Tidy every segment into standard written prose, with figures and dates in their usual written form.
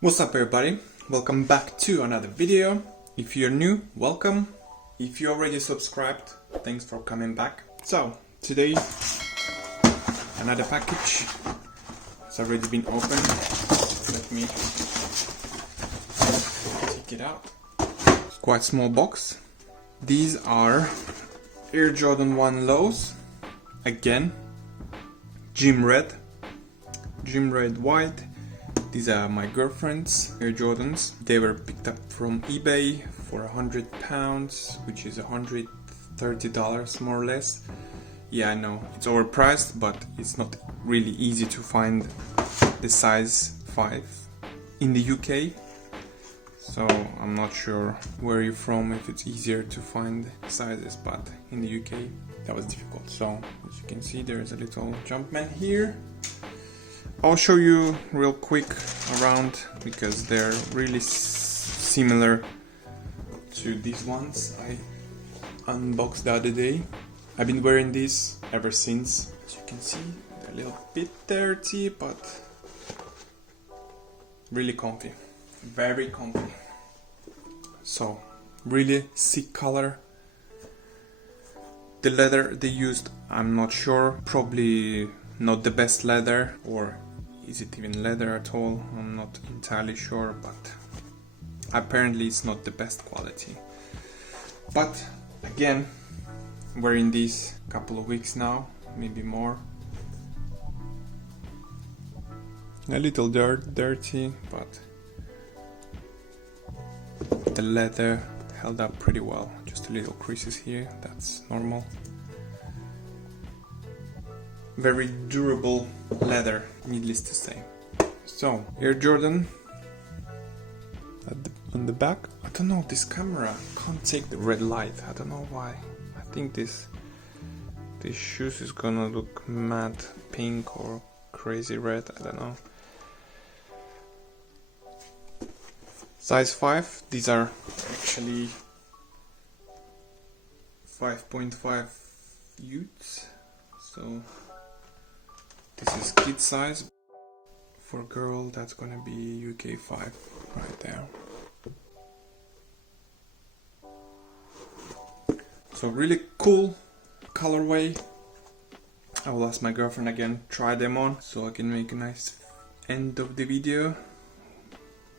What's up everybody, welcome back to another video. If you're new, welcome. If you already subscribed, thanks for coming back. So today another package. It's already been opened. Let me take it out. It's quite small box. These are Air Jordan 1 lows. Again, Gym Red white. These are my girlfriend's Air Jordans. They were picked up from eBay for £100, which is $130 more or less. Yeah, I know it's overpriced, but it's not really easy to find the size 5 in the UK. So I'm not sure where you're from, if it's easier to find sizes, but in the UK that was difficult. So as you can see, there's a little Jumpman here. I'll show you real quick around because they're really similar to these ones I unboxed the other day. I've been wearing these ever since. As you can see, they're a little bit dirty, but really comfy, very comfy. So really sick color. The leather they used, I'm not sure, probably not the best leather, or is it even leather at all? I'm not entirely sure, but apparently it's not the best quality. But again, wearing these a couple of weeks now, maybe more. A little dirty, but the leather held up pretty well. Just a little creases here, that's normal. Very durable leather, needless to say. So, Air Jordan on the back. I don't know, this camera can't take the red light. I don't know why. I think this shoes is gonna look mad pink or crazy red. I don't know. Size 5. These are actually 5.5 utes. So this is kid size. For girl, that's gonna be UK 5 right there. So really cool colorway. I will ask my girlfriend again, try them on, so I can make a nice end of the video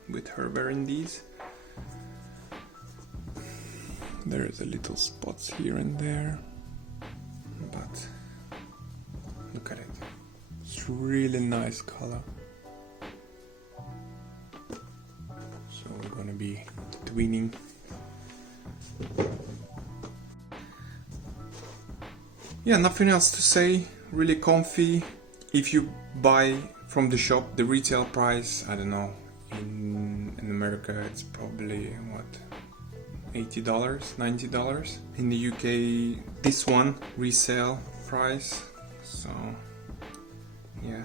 with her wearing these. There's a little spots here and there, but look at it. It's really nice color. So we're gonna be twinning. Yeah, nothing else to say. Really comfy. If you buy from the shop, the retail price, I don't know, in America it's probably what, $80, $90. In the UK, this one resale price. So yeah,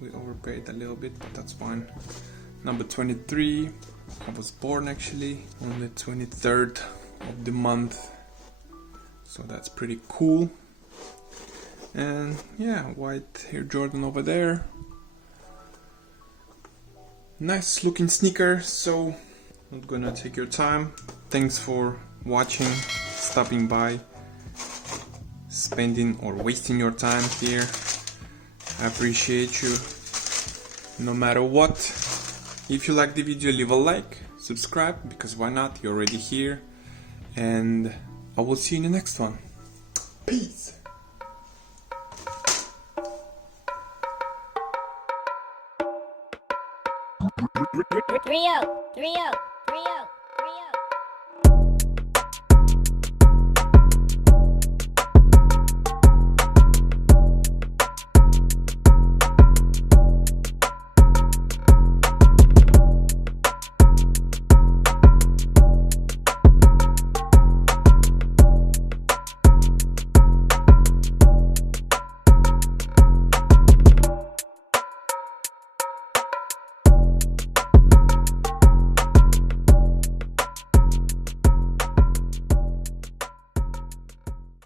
we overpaid a little bit, but that's fine. Number 23. I was born actually on the 23rd of the month, so that's pretty cool. And yeah, white Air Jordan over there. Nice looking sneaker. So not gonna take your time. Thanks for watching, stopping by, spending or wasting your time here. I appreciate you no matter what. If you like the video, leave a like, subscribe, because why not, you're already here. And I will see you in the next one. Peace. Rio.